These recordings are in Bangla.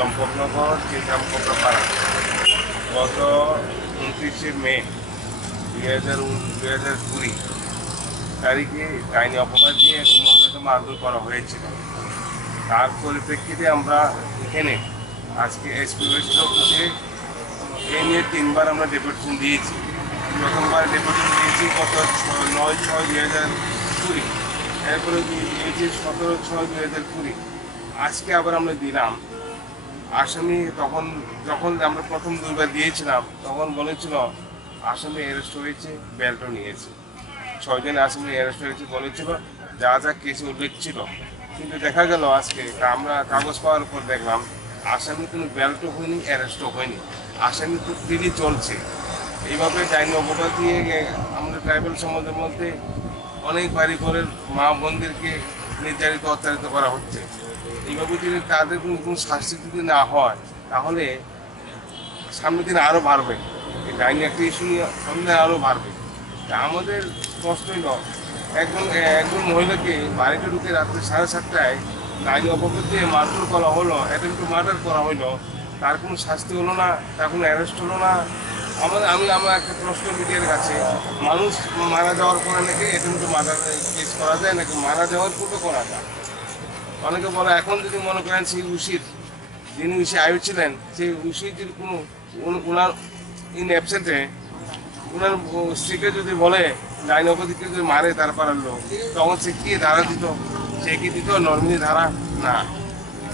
চম্পকনগর চিন্তাম কোকড়াপাড়া গত 29শে মে 2020 তারিখে ডাইনি অপবাদ দিয়ে এক মহিলাকে মারধর করা হয়েছিল। তার পরিপ্রেক্ষিতে আমরা এখানে আজকে এসপি ওয়েস্ট অফিসে এ নিয়ে 3বার আমরা ডেপুটেশন দিয়েছি। প্রথমবার ডেপুটেশন দিয়েছি গত 9/6/2020, এরপরে দিয়েছি 17/6/2020। আজকে আবার আমরা দিলাম। আসামি যখন আমরা প্রথম 2বার দিয়েছিলাম তখন বলেছিল আসামি অ্যারেস্ট হয়েছে, বেল্টও নিয়েছে। 6 জন আসামি অ্যারেস্ট হয়েছে বলেছিল, যা যা কেসে উল্লেখ ছিল। কিন্তু দেখা গেল আজকে আমরা কাগজ পাওয়ার পর দেখলাম আসামি কোনো বেল্টও হয়নি, অ্যারেস্টও হয়নি, আসামি তো ফ্রিলি চলছে। এইভাবে ডাইনি অপবাদ দিয়ে আমরা ট্রাইবাল সমাজের মধ্যে অনেক বাড়ি ঘরের মা বোনদেরকে নির্যাতিত অত্যাচারিত করা হচ্ছে। এইভাবে যদি তাদের কোনো শাস্তি যদি না হয় তাহলে সামনের দিন আরও বাড়বে। এই ডাইনি একটা ইস্যু নিয়ে সামনে আরও বাড়বে। আমাদের কষ্টই নয়, একজন মহিলাকে বাড়িতে ঢুকে রাত্রে 7:30টায় ডাইনি অপবাদ দিয়ে মারধর করা হলো, অ্যাটেম্প টু মার্ডার করা হলো, তার কোনো শাস্তি হলো না, তার কোনো অ্যারেস্ট হলো না। আমার একটা প্রশ্ন মিডিয়ার কাছে, মানুষ মারা যাওয়ার পরে নাকি অ্যাটেম্প টু মার্ডার কেস করা যায় নাকি মারা যাওয়ার পূর্বে করা যায়? অনেকে বলে এখন যদি মনে করেন সেই যিনি আয়ু ছিলেন সেই যদি কোনো ওনার ইন অ্যাবসেন্টে ওনার স্ত্রীকে যদি বলে ডাইনি অপবাদীকে যদি মারে তার পাড়ার লোক, তখন সে কি ধারা দিত? সে কি দিত নর্মালি ধারা? না,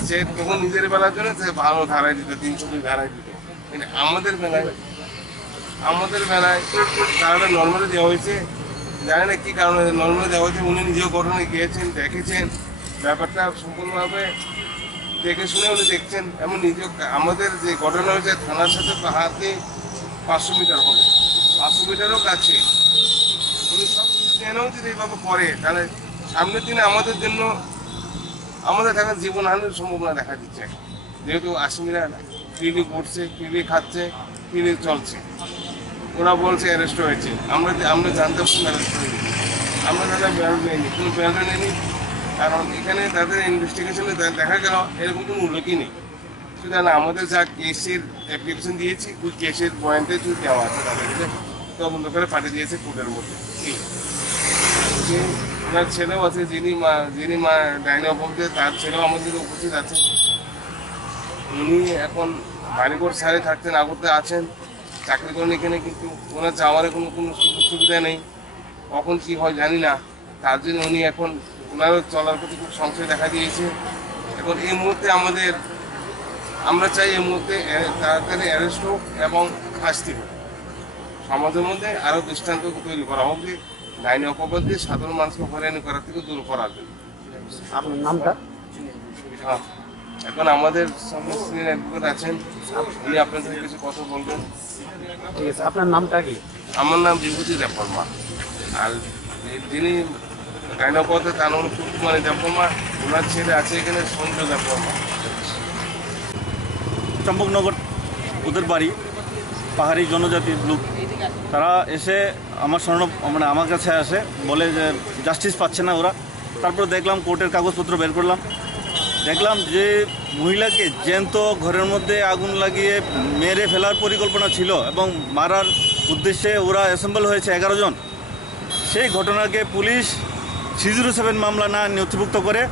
সে তখন নিজের বেলার জন্য সে ভালো ধারায় দিত, 302 ধারায় দিত। কিন্তু আমাদের বেলায় ধারাটা নর্মালি দেওয়া হয়েছে। জানি না কী কারণে নর্মালি দেওয়া হয়েছে। উনি নিজেও ঘটনায় গিয়েছেন, দেখেছেন, ব্যাপারটা সম্পূর্ণভাবে দেখে শুনে উনি দেখছেন। এমন আমাদের যে ঘটনা হয়েছে থানার সাথে হাতে 500 মিটার হবে, 500 মিটারও কাছে। উনি সব কিছু জেনেও যদি এইভাবে করে তাহলে সামনের দিনে আমাদের জন্য আমাদের থাকার জীবনহানির সম্ভাবনা দেখা দিচ্ছে। যেহেতু আসামিরা ফ্রিলি করছে, ফ্রিলি খাচ্ছে, ফ্রিলি চলছে। ওরা বলছে অ্যারেস্ট হয়েছে, আমরা জানতে পারি অ্যারেস্ট হয়নি। আমরা তাদের বেল্ট নেইনি, কোনো বেল্ট নেইনি, কারণ এখানে তাদের ইনভেস্টিগেশনে দেখা গেল এরকম কোনো উল্লেখই নেই। সুতরাং আমাদের যা কেসের অ্যাপ্লিকেশন দিয়েছি ওই কেসের পয়েন্টে যদি দেওয়া আছে তাদেরকে তদন্ত করে পাঠিয়ে দিয়েছে কোর্টের মধ্যে। ওনার ছেলেও আছে, যিনি মা ডাইনি অপবাদে, তার ছেলেও আমাদের উপস্থিত আছে। উনি এখন বাড়িঘর সারে থাকতেন, আগরতে আছেন, চাকরি করেন এখানে, কিন্তু ওনার যাওয়ার কোনো সুযোগ সুবিধা নেই। কখন কী হয় জানি না, তার জন্য উনি এখন ওনারও চলার প্রতি খুব সংশয় দেখা দিয়েছে। এখন এই মুহূর্তে আমরা চাই এই মুহূর্তে তাড়াতাড়ি অ্যারেস্ট হোক এবং শাস্তি হোক। সমাজের মধ্যে আরও দৃষ্টান্ত তৈরি করা হোক যে ডাইনি অপবাদ দিয়ে সাধারণ মানুষকে হয়রানি করার থেকে দূর করার জন্য। আপনার নামটা? হ্যাঁ, এখন আমাদের সিনিয়র অ্যাডভোকেট আছেন, উনি আপনাদের কিছু কথা বলবেন। ঠিক আছে, আপনার নামটা কি? আমার নাম বিভূতি দেববর্মা। আর যিনি ডাইনি অপবাদে তার নাম কুমারী দেববর্মা, ওনার ছেলে আছে এখানে সঞ্জয় দেববর্মা। চম্পকনগর ওদের বাড়ি, পাহাড়ি জনজাতির লোক। তারা এসে আমার কাছে আসে, বলে যে জাস্টিস পাচ্ছে না ওরা। তারপর দেখলাম কোর্টের কাগজপত্র বের করলাম, দেখলাম যে মহিলাকে জ্যান্ত ঘরের মধ্যে আগুন লাগিয়ে মেরে ফেলার পরিকল্পনা ছিল এবং মারার উদ্দেশ্যে ওরা অ্যাসেম্বল হয়েছে 11 জন। সেই ঘটনাকে পুলিশ 307 মামলা না নথিভুক্ত করে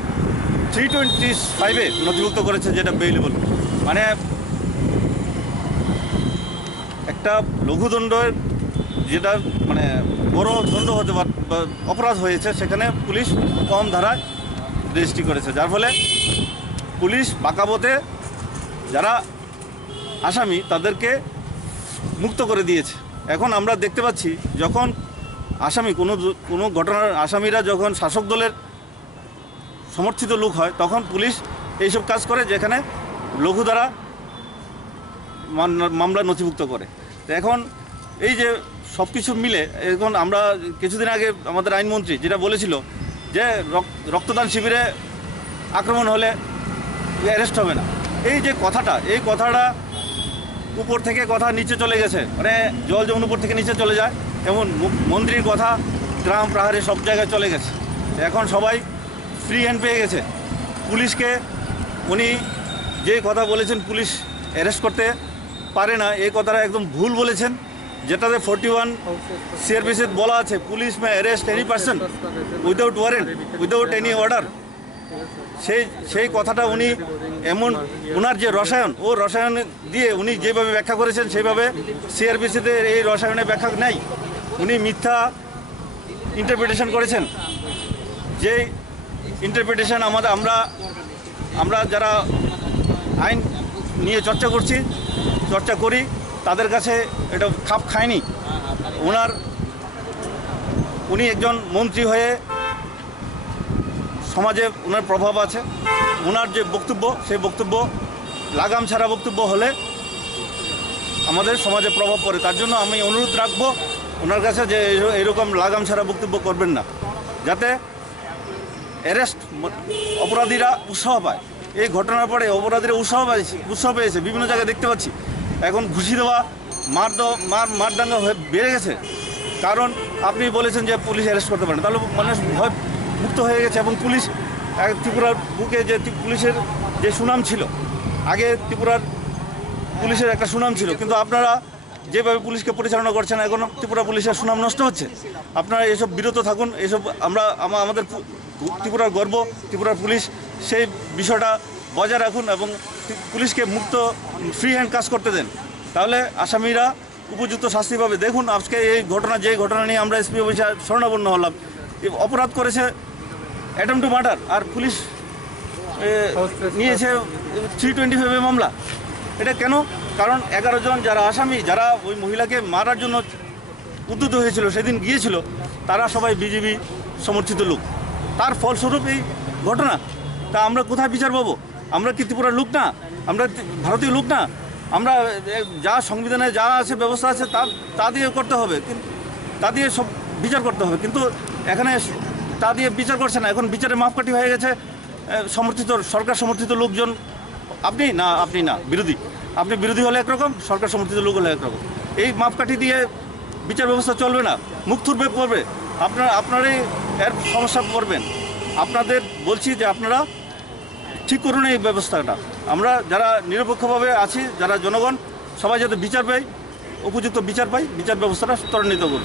325-এ নথিভুক্ত করেছে, যেটা বেইলেবল। মানে একটা লঘুদণ্ডের যেটা মানে বড় দণ্ড হতে অপরাধ হয়েছে, সেখানে পুলিশ কম ধারায় রেজিস্ট্রি করেছে, যার ফলে পুলিশ বাঁকাবতে যারা আসামি তাদেরকে মুক্ত করে দিয়েছে। এখন আমরা দেখতে পাচ্ছি যখন আসামি কোনো ঘটনার আসামিরা যখন শাসক দলের সমর্থিত লোক হয় তখন পুলিশ এইসব কাজ করে, যেখানে লঘু দ্বারা মামলা নথিভুক্ত করে। তো এখন এই যে সব কিছু মিলে এখন আমরা কিছুদিন আগে আমাদের আইনমন্ত্রী যেটা বলেছিল যে রক্তদান শিবিরে আক্রমণ হলে অ্যারেস্ট হবে না, এই কথাটা উপর থেকে কথা নিচে চলে গেছে। মানে জল যেমন উপর থেকে নিচে চলে যায়, এমন মন্ত্রীর কথা গ্রাম পাহাড়ে সব জায়গায় চলে গেছে। এখন সবাই ফ্রি হ্যান্ড পেয়ে গেছে। পুলিশকে উনি যে কথা বলেছেন পুলিশ অ্যারেস্ট করতে পারে না, এই কথাটা একদম ভুল বলেছেন। যেটাতে 41 সিআরপিসি বলা আছে, police may arrest any person without warrant, without any order. সেই কথাটা উনি এমন ওনার যে রসায়ন, ও রসায়ন দিয়ে উনি যেভাবে ব্যাখ্যা করেছেন সেইভাবে সিআরপিসিতে এই রসায়নের ব্যাখ্যা নেই। উনি মিথ্যা ইন্টারপ্রিটেশন করেছেন। যে ইন্টারপ্রিটেশন আমরা যারা আইন নিয়ে চর্চা করি তাদের কাছে এটা খাপ খায়নি। উনি একজন মন্ত্রী হয়ে সমাজে ওনার প্রভাব আছে। ওনার যে বক্তব্য, সেই বক্তব্য লাগাম ছাড়া বক্তব্য হলে আমাদের সমাজে প্রভাব পড়ে। তার জন্য আমি অনুরোধ রাখবো ওনার কাছে যে এরকম লাগাম ছাড়া বক্তব্য করবেন না, যাতে অ্যারেস্ট অপরাধীরা উৎসাহ পায়। এই ঘটনার পরে অপরাধীরা উৎসাহ পেয়েছে, বিভিন্ন জায়গায় দেখতে পাচ্ছি। এখন ঘুষি দেওয়া, মারদাঙ্গা বেড়ে গেছে। কারণ আপনি বলেছেন যে পুলিশ অ্যারেস্ট করতে পারে না, তাহলে মানুষ ভয় মুক্ত হয়ে গেছে। এবং পুলিশ ত্রিপুরার বুকে যে পুলিশের যে সুনাম ছিল, আগে ত্রিপুরার পুলিশের একটা সুনাম ছিল, কিন্তু আপনারা যেভাবে পুলিশকে পরিচালনা করছেন, এখন ত্রিপুরা পুলিশের সুনাম নষ্ট হচ্ছে। আপনারা এসব বিরত থাকুন। এসব আমাদের ত্রিপুরার গর্ব, ত্রিপুরার পুলিশ, সেই বিষয়টা বজায় রাখুন এবং পুলিশকে মুক্ত ফ্রি হ্যান্ড কাজ করতে দেন, তাহলে আসামিরা উপযুক্ত শাস্তি পাবে। দেখুন আজকে যে ঘটনা নিয়ে আমরা এসপি অফিসে শরণাপন্ন হলাম, অপরাধ করেছে অ্যাটেম্প টু মার্ডার, আর পুলিশ নিয়েছে 325 মামলা। এটা কেন? কারণ 11 জন যারা আসামি, যারা ওই মহিলাকে মারার জন্য উদ্যত হয়েছিল, সেদিন গিয়েছিল, তারা সবাই বিজেপি সমর্থিত লোক। তার ফলস্বরূপ এই ঘটনা। তা আমরা কোথায় বিচার পাবো? আমরা কি ত্রিপুরার লোক না? আমরা ভারতীয় লোক না? আমরা যা সংবিধানে যা আছে, ব্যবস্থা আছে, তা দিয়ে করতে হবে, তা দিয়ে সব বিচার করতে হবে। কিন্তু এখানে তা দিয়ে বিচার করছে না। এখন বিচারে মাপকাঠি হয়ে গেছে সরকার সমর্থিত লোকজন। আপনি না বিরোধী। আপনি বিরোধী হলে একরকম, সরকার সমর্থিত লোক হলে একরকম। এই মাপকাঠি দিয়ে বিচার ব্যবস্থা চলবে না, মুখ থুরবে পড়বে। আপনারাই এর সমস্যা পড়বেন। আপনাদের বলছি যে আপনারা ঠিক করুন এই ব্যবস্থাটা। আমরা যারা নিরপেক্ষভাবে আছি, যারা জনগণ, সবাই যাতে বিচার পাই, উপযুক্ত বিচার পাই, বিচার ব্যবস্থাটা ত্বরান্বিত করুন।